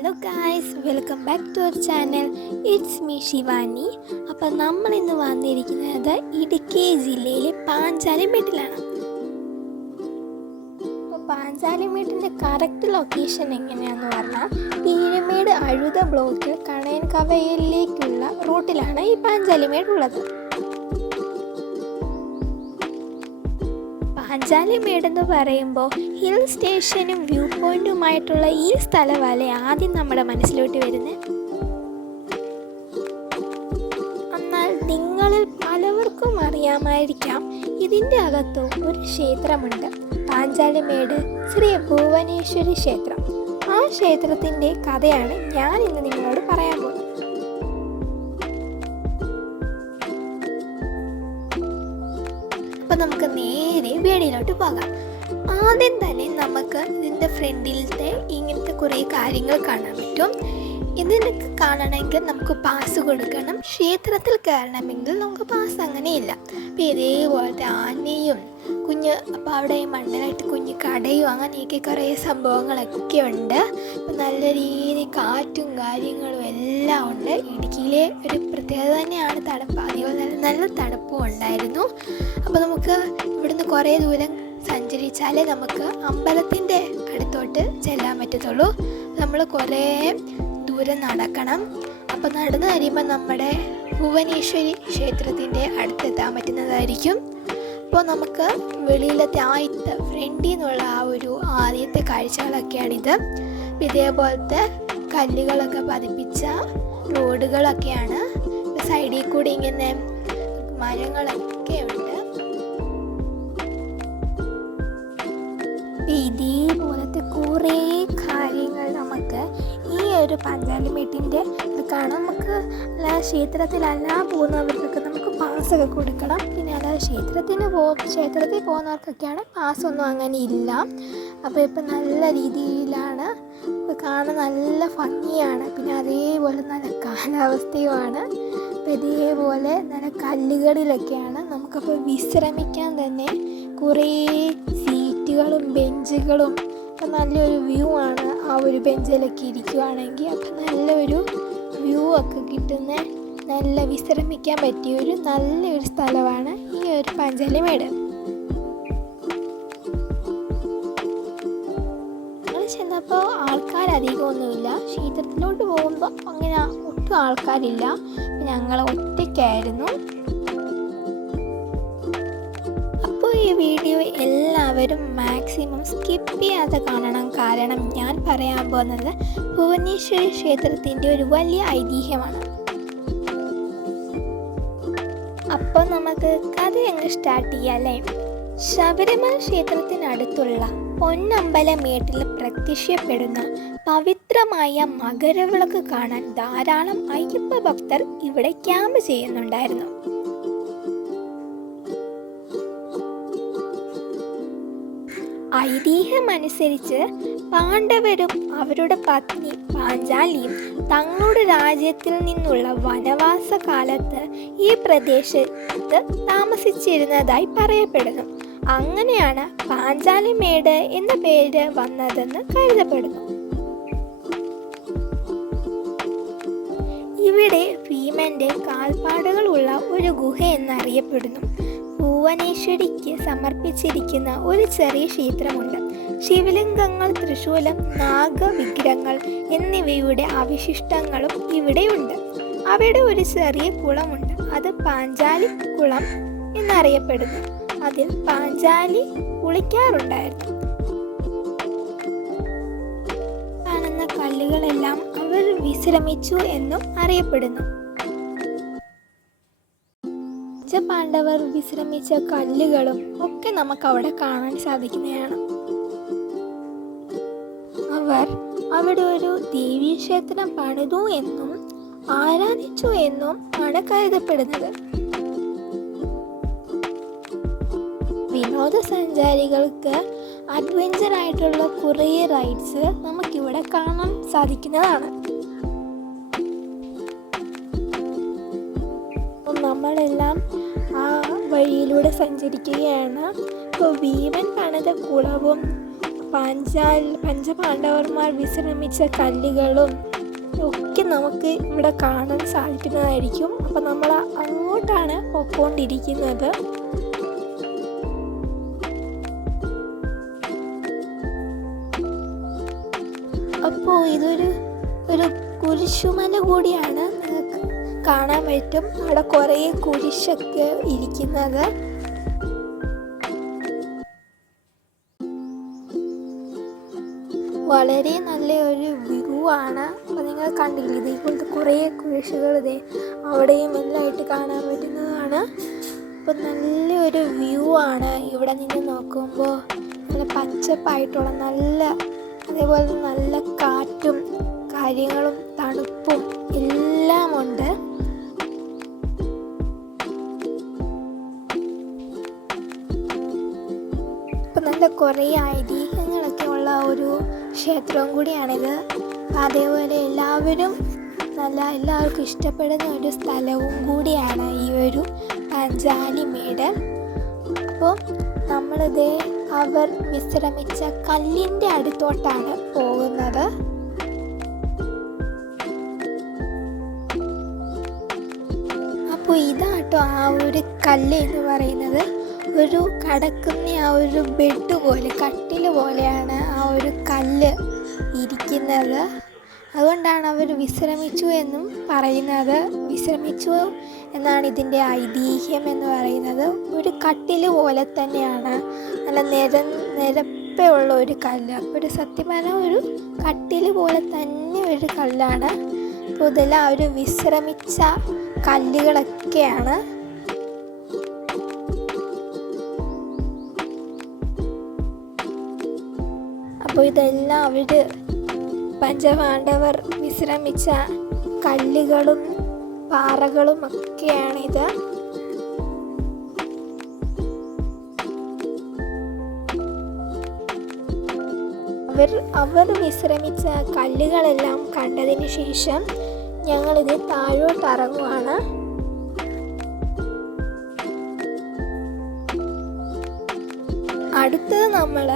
Hello guys, welcome back to our channel. It's me Shivani. അപ്പം നമ്മൾ ഇന്ന് വന്നിരിക്കുന്നത് ഇടുക്കി ജില്ലയിലെ പാഞ്ചാലിമേട്ടിലാണ്. അപ്പോൾ പാഞ്ചാലിമേട്ടിൻ്റെ കറക്റ്റ് ലൊക്കേഷൻ എങ്ങനെയാണെന്ന് പറഞ്ഞാൽ പീരുമേട് അഴുത ബ്ലോക്കിൽ കണയൻകവയലിലേക്കുള്ള റൂട്ടിലാണ് ഈ പാഞ്ചാലിമേട് ഉള്ളത്. പാഞ്ചാലിമേട് എന്ന് പറയുമ്പോൾ ഹിൽ സ്റ്റേഷനും വ്യൂ പോയിന്റുമായിട്ടുള്ള ഈ സ്ഥലമല്ലേ ആദ്യം നമ്മുടെ മനസ്സിലോട്ട് വരുന്നത്. എന്നാൽ നിങ്ങളിൽ പലവർക്കും അറിയാമായിരിക്കാം, ഇതിൻ്റെ അകത്ത് ഒരു ക്ഷേത്രമുണ്ട്, പാഞ്ചാലിമേട് ശ്രീ ഭുവനേശ്വരി ക്ഷേത്രം. ആ ക്ഷേത്രത്തിൻ്റെ കഥയാണ് ഞാൻ ഇന്ന് നിങ്ങളോട് പറയാൻ പോകുന്നത്. അപ്പോൾ നമുക്ക് നേരെ വീടിലോട്ട് പോകാം. ആദ്യം തന്നെ നമുക്ക് ഇതിൻ്റെ ഫ്രണ്ടിലത്തെ ഇങ്ങനത്തെ കുറേ കാര്യങ്ങൾ കാണാൻ പറ്റും. ഇതിനൊക്കെ കാണണമെങ്കിൽ നമുക്ക് പാസ് കൊടുക്കണം. ക്ഷേത്രത്തിൽ കയറണമെങ്കിൽ നമുക്ക് പാസ് അങ്ങനെയില്ല. അപ്പോൾ ഇതേപോലത്തെ ആനയും അപ്പോൾ അവിടെ മണ്ണിലായിട്ട് കുഞ്ഞു കടയും അങ്ങനെയൊക്കെ കുറേ സംഭവങ്ങളൊക്കെ ഉണ്ട്. അപ്പോൾ നല്ല രീതി കാറ്റും കാര്യങ്ങളും എല്ലാം ഉണ്ട്. ഇടുക്കിയിലെ ഒരു പ്രത്യേകത തന്നെയാണ് തണുപ്പ്. അതുപോലെ നല്ല തണുപ്പും ഉണ്ടായിരുന്നു. അപ്പോൾ നമുക്ക് ഇവിടുന്ന് കുറേ ദൂരം സഞ്ചരിച്ചാലേ നമുക്ക് അമ്പലത്തിൻ്റെ അടുത്തോട്ട് ചെല്ലാൻ പറ്റത്തുള്ളൂ. നമ്മൾ കുറേ ദൂരം നടക്കണം. അപ്പോൾ നടന്നു കഴിയുമ്പോൾ നമ്മുടെ ഭുവനേശ്വരി ക്ഷേത്രത്തിൻ്റെ അടുത്തെത്താൻ പറ്റുന്നതായിരിക്കും. അപ്പോൾ നമുക്ക് വെളിയിലത്തെ ആദ്യത്തെ ഫ്രണ്ടിൽ നിന്നുള്ള ആ ഒരു ആദ്യത്തെ കാഴ്ചകളൊക്കെയാണിത്. ഇതേപോലത്തെ കല്ലുകളൊക്കെ പതിപ്പിച്ച റോഡുകളൊക്കെയാണ്. സൈഡിൽ കൂടി ഇങ്ങനെ മരങ്ങളൊക്കെ ഉണ്ട്. ഇതേപോലത്തെ കുറേ കാര്യങ്ങൾ നമുക്ക് ഈ ഒരു പാഞ്ചാലിമേട്ടിൻ്റെ ഇത് കാണാം. നമുക്ക് ക്ഷേത്രത്തിലല്ല പോകുന്നവർക്കൊക്കെ നമുക്ക് പാസ്സൊക്കെ കൊടുക്കണം. പിന്നെ അല്ലാതെ ക്ഷേത്രത്തിൽ പോകുന്നവർക്കൊക്കെയാണ് പാസ്സൊന്നും അങ്ങനെ ഇല്ല. അപ്പോൾ ഇപ്പം നല്ല രീതിയിലാണ്, കാണാൻ നല്ല ഭംഗിയാണ്. പിന്നെ അതേപോലെ നല്ല കാലാവസ്ഥയുമാണ്. അപ്പോൾ ഇതേപോലെ നല്ല കല്ലുകളിലൊക്കെയാണ് നമുക്കപ്പോൾ വിശ്രമിക്കാൻ തന്നെ കുറേ സീറ്റുകളും ബെഞ്ചുകളും. അപ്പം നല്ലൊരു വ്യൂ ആണ് ആ ഒരു ബെഞ്ചിലൊക്കെ ഇരിക്കുവാണെങ്കിൽ. അപ്പം നല്ലൊരു വ്യൂ ഒക്കെ കിട്ടുന്ന നല്ല വിശ്രമിക്കാൻ പറ്റിയൊരു നല്ലൊരു സ്ഥലമാണ് ഈ ഒരു പാഞ്ചാലിമേട്. ഞങ്ങൾ ചെന്നപ്പോൾ ആൾക്കാരധികമൊന്നുമില്ല. ക്ഷേത്രത്തിലോട്ട് പോകുമ്പോൾ അങ്ങനെ ഒട്ടും ആൾക്കാരില്ല. ഞങ്ങൾ ഒറ്റയ്ക്കായിരുന്നു. ഈ വീഡിയോ എല്ലാവരും മാക്സിമം സ്കിപ്പ് ചെയ്യാതെ കാണണം. കാരണം ഞാൻ പറയാൻ പോകുന്നത് ഭുവനേശ്വരി ക്ഷേത്രത്തിൻ്റെ ഒരു വലിയ ഐതിഹ്യമാണ്. അപ്പോൾ നമുക്ക് കഥ അങ്ങ് സ്റ്റാർട്ട് ചെയ്യാം അല്ലേ. ശബരിമല ക്ഷേത്രത്തിനടുത്തുള്ള പൊന്നമ്പലമേട്ടിൽ പ്രത്യക്ഷപ്പെടുന്ന പവിത്രമായ മകരവിളക്ക് കാണാൻ ധാരാളം അയ്യപ്പ ഭക്തർ ഇവിടെ ക്യാമ്പ് ചെയ്യുന്നുണ്ടായിരുന്നു. ഐതിഹ്യമനുസരിച്ച് പാണ്ഡവരും അവരുടെ പത്നി പാഞ്ചാലിയും തങ്ങളുടെ രാജ്യത്തിൽ നിന്നുള്ള വനവാസ കാലത്ത് ഈ പ്രദേശത്ത് താമസിച്ചിരുന്നതായി പറയപ്പെടുന്നു. അങ്ങനെയാണ് പാഞ്ചാലിമേട് എന്ന പേര് വന്നതെന്ന് കരുതപ്പെടുന്നു. ഇവിടെ ഭീമന്റെ കാൽപ്പാടുകളുള്ള ഒരു ഗുഹ എന്നറിയപ്പെടുന്നു. ഭുവനേശ്വരിക്ക് സമർപ്പിച്ചിരിക്കുന്ന ഒരു ചെറിയ ക്ഷേത്രമുണ്ട്. ശിവലിംഗങ്ങൾ, തൃശൂലം, നാഗവിഗ്രഹങ്ങൾ എന്നിവയുടെ അവശിഷ്ടങ്ങളും ഇവിടെയുണ്ട്. അവിടെ ഒരു ചെറിയ കുളമുണ്ട്. അത് പാഞ്ചാലി കുളം എന്നറിയപ്പെടുന്നു. അതിൽ പാഞ്ചാലി കുളിക്കാറുണ്ടായിരുന്നു. കാണുന്ന കല്ലുകളെല്ലാം അവർ വിശ്രമിച്ചു എന്നും അറിയപ്പെടുന്നു. പാണ്ഡവർ വിശ്രമിച്ച കല്ലുകളും ഒക്കെ നമുക്ക് അവിടെ കാണാൻ സാധിക്കുന്നതാണ്. അവർ അവിടെ ഒരു ദേവീക്ഷേത്രം പണിതു എന്നും ആരാധിച്ചു എന്നും ആണ് കരുതപ്പെടുന്നത്. വിനോദസഞ്ചാരികൾക്ക് അഡ്വഞ്ചർ ആയിട്ടുള്ള കുറേ റൈഡ്സ് നമുക്കിവിടെ കാണാൻ സാധിക്കുന്നതാണ്. നമ്മളെല്ലാം ആ വഴിയിലൂടെ സഞ്ചരിക്കുകയാണ്. ഇപ്പോൾ ഭീമൻ പണിത കുളവും പഞ്ചപാണ്ഡവന്മാർ വിശ്രമിച്ച കല്ലുകളും ഒക്കെ നമുക്ക് ഇവിടെ കാണാൻ സാധിക്കുന്നതായിരിക്കും. അപ്പം നമ്മൾ അങ്ങോട്ടാണ് പൊക്കോണ്ടിരിക്കുന്നത്. അപ്പോൾ ഇതൊരു കുരിശുമല കൂടിയാണ്. നിങ്ങൾക്ക് കാണാൻ പറ്റും അവിടെ കുറേ കുരിശൊക്കെ ഇരിക്കുന്നത്. വളരെ നല്ല ഒരു വ്യൂ ആണ്. അപ്പോൾ നിങ്ങൾ കണ്ടില്ലേ, ഇതേപോലത്തെ കുറേ കുരിശുകൾ അവിടെയും എല്ലാമായിട്ട് കാണാൻ പറ്റുന്നതാണ്. അപ്പോൾ നല്ലൊരു വ്യൂ ആണ്. ഇവിടെ നിന്ന് നോക്കുമ്പോൾ നല്ല പച്ചപ്പായിട്ടുള്ള അതേപോലെ നല്ല കാറ്റും കാര്യങ്ങളും തണുപ്പും എല്ലാം ഉണ്ട്. ഇപ്പം നല്ല കുറേ ഐതിഹ്യങ്ങളൊക്കെ ഉള്ള ഒരു ക്ഷേത്രവും കൂടിയാണിത്. അതേപോലെ എല്ലാവർക്കും ഇഷ്ടപ്പെടുന്ന ഒരു സ്ഥലവും കൂടിയാണ് ഈ ഒരു പാഞ്ചാലിമേട്. അപ്പോൾ അവർ വിശ്രമിച്ച കല്ലിൻ്റെ അടുത്തോട്ടാണ് പോകുന്നത്. അപ്പോൾ ഇതാട്ടോ ആ ഒരു കല്ല് എന്ന് പറയുന്നത്. ഒരു കിടക്കുന്ന ആ ഒരു ബെഡ് പോലെ, കട്ടിൽ പോലെയാണ് ആ ഒരു കല്ല് ഇരിക്കുന്നത്. അതുകൊണ്ടാണ് അവർ വിശ്രമിച്ചു എന്നും പറയുന്നത്. വിശ്രമിച്ചു എന്നാണ് ഇതിൻ്റെ ഐതിഹ്യം എന്ന് പറയുന്നത്. ഒരു കട്ടിൽ പോലെ തന്നെയാണ്, നല്ല നിരപ്പുള്ള ഒരു കല്ല്. അപ്പോൾ ഒരു സത്യം പറഞ്ഞാൽ ഒരു കട്ടിൽ പോലെ തന്നെ ഒരു കല്ലാണ്. അപ്പോൾ ഇതെല്ലാം അവർ വിശ്രമിച്ച കല്ലുകളൊക്കെയാണ്. അപ്പോൾ ഇതെല്ലാം പഞ്ചപാണ്ഡവർ വിശ്രമിച്ച കല്ലുകളും പാറകളും ഒക്കെയാണിത്. അവർ വിശ്രമിച്ച കല്ലുകളെല്ലാം കണ്ടതിന് ശേഷം ഞങ്ങളിത് താഴോട്ടിറങ്ങുവാണ്. അടുത്തത് നമ്മൾ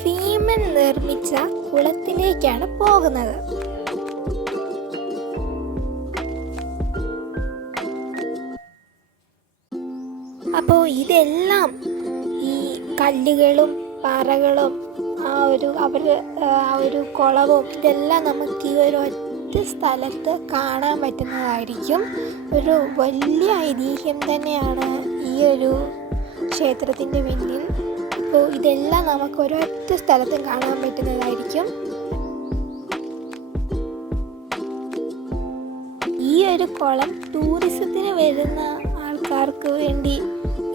ഭീമൻ നിർമ്മിച്ച കുളത്തിലേക്കാണ് പോകുന്നത്. അപ്പോൾ ഇതെല്ലാം ഈ കല്ലുകളും പാറകളും ആ ഒരു കുളവും ഇതെല്ലാം നമുക്ക് ഈ ഒരു ഒറ്റ സ്ഥലത്ത് കാണാൻ പറ്റുന്നതായിരിക്കും. ഒരു വലിയ ഐതിഹ്യം തന്നെയാണ് ഈ ഒരു ക്ഷേത്രത്തിൻ്റെ പിന്നിൽ. അപ്പോൾ ഇതെല്ലാം നമുക്ക് ഒരൊറ്റ സ്ഥലത്തും കാണാൻ പറ്റുന്നതായിരിക്കും. ഈ ഒരു കുളം ടൂറിസത്തിന് വരുന്ന ആൾക്കാർക്ക് വേണ്ടി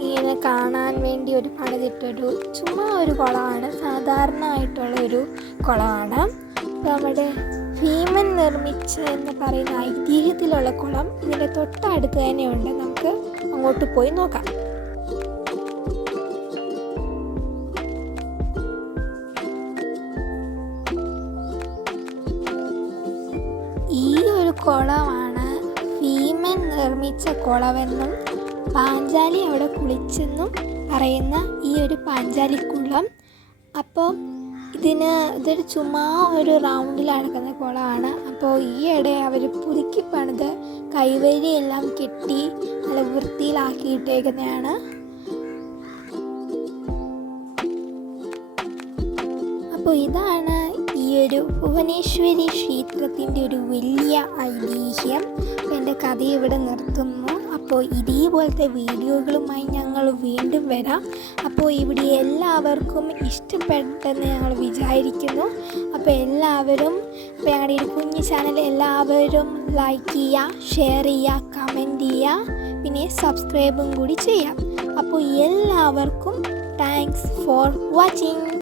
ഇങ്ങനെ കാണാൻ വേണ്ടി ഒരു പണിതിട്ടൊരു ചുമ്മാ ഒരു കുളമാണ്, സാധാരണമായിട്ടുള്ളൊരു കുളമാണ്. നമ്മുടെ ഭീമൻ നിർമ്മിച്ച എന്ന് പറയുന്ന ഐതിഹ്യത്തിലുള്ള കുളം ഇതിൻ്റെ തൊട്ടടുത്ത് തന്നെയുണ്ട്. നമുക്ക് അങ്ങോട്ട് പോയി നോക്കാം. ഈ ഒരു കുളമാണ് ഭീമൻ നിർമ്മിച്ച കുളമെന്നും പാഞ്ചാലി അവിടെ കുളിച്ചെന്നും പറയുന്ന ഈ ഒരു പാഞ്ചാലിക്കുളം. അപ്പോൾ ഇതൊരു ചുമ്മാ ഒരു റൗണ്ടിൽ നടക്കുന്ന കുളമാണ്. അപ്പോൾ ഈയിടെ അവർ പുതുക്കി പണിത് കൈവരിയെല്ലാം കെട്ടി നല്ല വൃത്തിയിലാക്കിയിട്ടേക്കുന്നതാണ്. അപ്പോൾ ഇതാണ് ഈ ഒരു ഭുവനേശ്വരി ക്ഷേത്രത്തിൻ്റെ ഒരു വലിയ ഐതിഹ്യം. അപ്പോൾ എൻ്റെ കഥ ഇവിടെ നിർത്തുന്നു. അപ്പോൾ ഇതേപോലത്തെ വീഡിയോകളുമായി ഞങ്ങൾ വീണ്ടും വരാം. അപ്പോൾ ഇവിടെ എല്ലാവർക്കും ഇഷ്ടപ്പെട്ടെന്ന് ഞങ്ങൾ വിചാരിക്കുന്നു. അപ്പോൾ എല്ലാവരും ഞങ്ങളുടെ ഒരു കുഞ്ഞു ചാനൽ എല്ലാവരും ലൈക്ക് ചെയ്യുക, ഷെയർ ചെയ്യുക, കമൻറ്റ് ചെയ്യുക, പിന്നെ സബ്സ്ക്രൈബും കൂടി ചെയ്യാം. അപ്പോൾ എല്ലാവർക്കും താങ്ക്സ് ഫോർ വാച്ചിങ്.